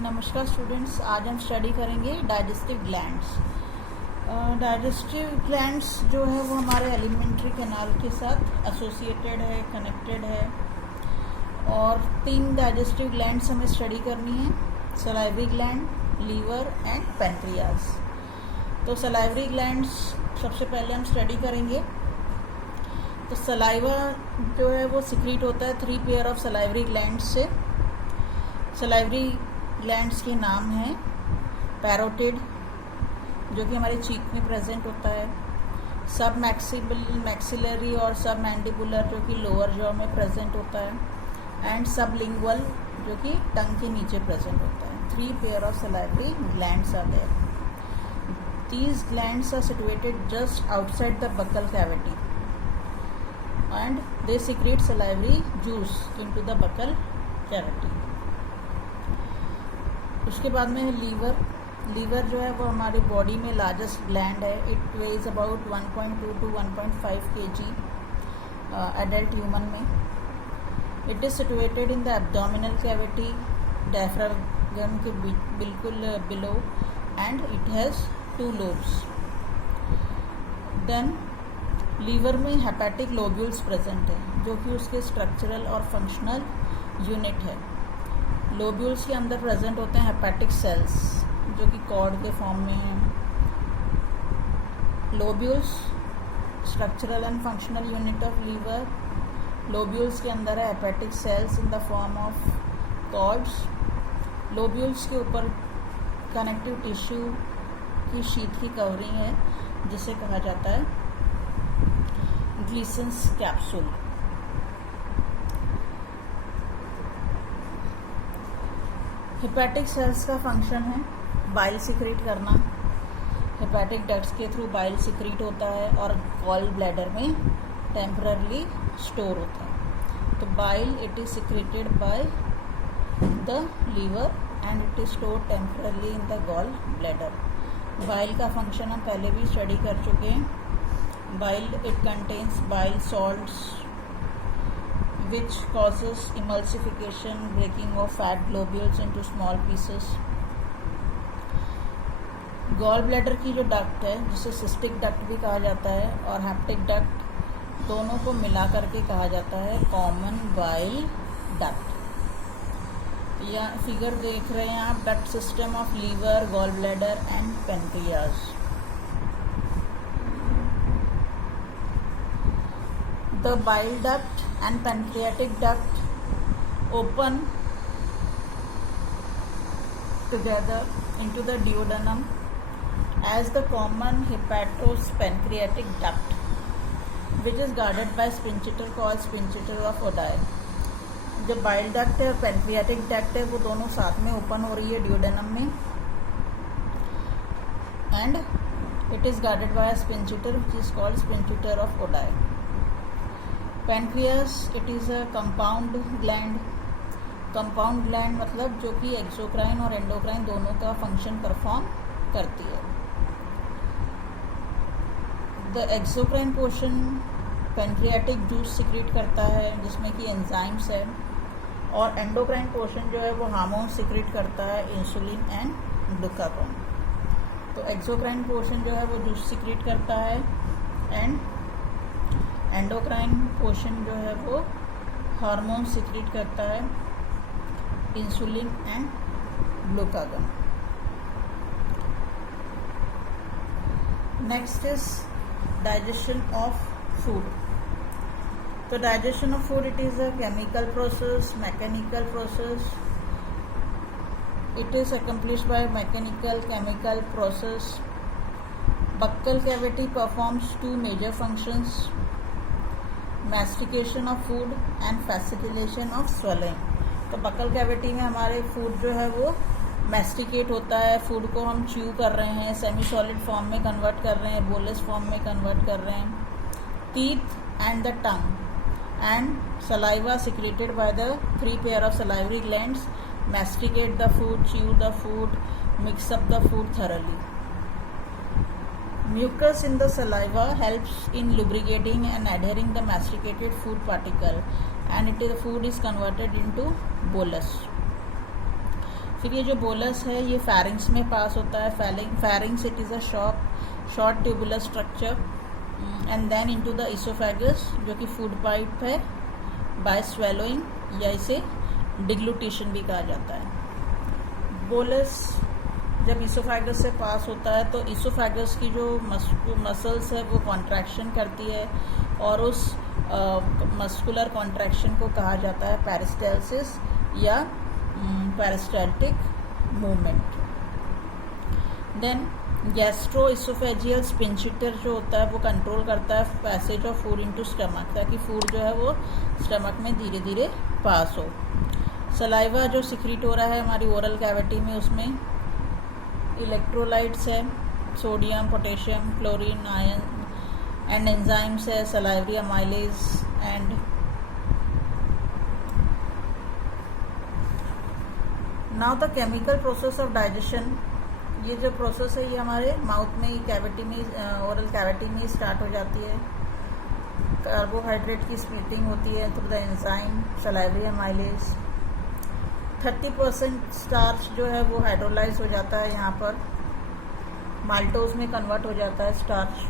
नमस्कार स्टूडेंट्स, आज हम स्टडी करेंगे डाइजेस्टिव ग्लैंड्स। डाइजेस्टिव ग्लैंड्स जो है वो हमारे एलिमेंट्री कैनाल के साथ एसोसिएटेड है, कनेक्टेड है। और 3 डाइजेस्टिव ग्लैंड्स हमें स्टडी करनी है, salivary gland, liver and pancreas. तो सलाइवरी ग्लैंड्स सबसे पहले हम स्टडी करेंगे। तो सलाइवा जो है वो सिक्रीट होता है 3 पेयर ऑफ सलाइवरी ग्लैंड्स से। सलाइवरी ग्लैंड्स के नाम हैं पैरोटिड, जो कि हमारे चीक में प्रेजेंट होता है, सब मैक्सिलरी और सब मैंडिबुलर, जो कि लोअर जॉ में प्रेजेंट होता है, एंड सब लिंगुअल, जो कि टंग के नीचे प्रेजेंट होता है। 3 pair of salivary glands are there. These glands are situated just outside the buccal cavity and they secrete salivary juice into the buccal cavity. उसके बाद में है लीवर जो है वो हमारी बॉडी में लार्जेस्ट ग्लैंड है। It weighs about 1.2 to 1.5 kg adult human में। It is situated in the abdominal cavity, diaphragm के बिल्कुल below, and it has 2 lobes. Then liver में हेपेटिक लोब्यूल्स प्रेजेंट है, जो कि उसके स्ट्रक्चरल और फंक्शनल यूनिट है। लोब्यूल्स के अंदर प्रेजेंट होते हैं हेपेटिक सेल्स, जो कि कॉर्ड के फॉर्म में हैं। Lobules structural and functional unit of liver. Lobules के अंदर है hepatic cells in the form of cords. Lobules के ऊपर कनेक्टिव टिश्यू की शीट की कवरिंग है, जिसे कहा जाता है ग्लीसन्स कैप्सूल। हेपेटिक सेल्स का फंक्शन है बाइल सिक्रीट करना। हेपेटिक डक्ट्स के थ्रू बाइल सिक्रीट होता है और गॉल ब्लैडर में टेम्पररली स्टोर होता है। तो bile it is secreted by the liver and it is stored temporarily in the gall bladder. Bile का फंक्शन हम पहले भी स्टडी कर चुके हैं। Bile it contains bile salts which causes emulsification, breaking of fat globules into small pieces. Gall bladder की जो duct है, जिसे सिस्टिक डक्ट भी कहा जाता है, और हेप्टिक डक्ट, दोनों को मिला करके कहा जाता है कॉमन बाइल डक्ट। या फिगर देख रहे हैं आप, duct system of liver, gall bladder and pancreas. The bile duct and pancreatic duct open together into the duodenum as the common hepatopancreatic duct, which is guarded by sphincter called sphincter of Oddi. जो bile duct है और pancreatic duct है, वो दोनों साथ में open हो रही है duodenum में, and it is guarded by a sphincter which is called sphincter of Oddi. Pancreas it is a compound gland. Compound gland मतलब जो कि एक्सोक्राइन और एंडोक्राइन दोनों का फंक्शन परफॉर्म करती है। The exocrine portion pancreatic juice secrete करता है, जिसमें कि एंजाइम्स है, और एंडोक्राइन पोर्शन जो है वो हार्मोन सिक्रीट करता है, इंसुलिन एंड ग्लूकागॉन। तो एक्सोक्राइन पोर्शन जो है वो जूस सिक्रीट करता है, एंड एंडोक्राइन पोर्शन जो है वो हार्मोन सिक्रीट करता है, insulin and glucagon. Next is digestion of food. तो digestion of food it is a chemical process, mechanical process. It is accomplished by mechanical chemical process. Buccal cavity performs 2 major functions: mastication of food and facilitation of swelling. तो buccal cavity में हमारे food जो है वो masticate होता है, food को हम च्यू कर रहे हैं, सेमी सॉलिड फॉर्म में कन्वर्ट कर रहे हैं, बोलस फॉर्म में कन्वर्ट कर रहे हैं। Teeth and the tongue and saliva secreted by the 3 pair of salivary glands masticate the food, chew the food, mix up the food thoroughly. Mucus in the saliva helps in lubricating and adhering the masticated food particle, and the food is converted into bolus. फिर ये जो bolus है ये pharynx में pass होता है. Pharynx it is a short tubular structure and then into the oesophagus जो कि फूड पाइप है बाय स्वेलोइंग या इसे डिग्लूटेशन भी कहा जाता है. बोलस जब इसोफेगस से पास होता है तो इसोफेगस की जो मसल्स है वो कॉन्ट्रैक्शन करती है और उस मस्कुलर कॉन्ट्रैक्शन को कहा जाता है पेरिस्टाल्सिस या peristaltic movement. Then gastro oesophageal sphincter जो होता है वो कंट्रोल करता है passage of food into stomach ताकि फूड जो है वो स्टमक में धीरे धीरे पास हो. सलाइवा जो सिक्रीट हो रहा है हमारी ओरल कैविटी में उसमें इलेक्ट्रोलाइट्स है sodium potassium chlorine ion and enzymes है salivary amylase and now the chemical process of digestion. ये जो प्रोसेस है ये हमारे माउथ में ही कैविटी में ओरल कैविटी में ही स्टार्ट हो जाती है. कार्बोहाइड्रेट की स्प्लिटिंग होती है through the enzyme salivary amylase. 30% starch जो है वो हाइड्रोलाइज हो जाता है यहाँ पर माल्टोज में कन्वर्ट हो जाता है स्टार्च.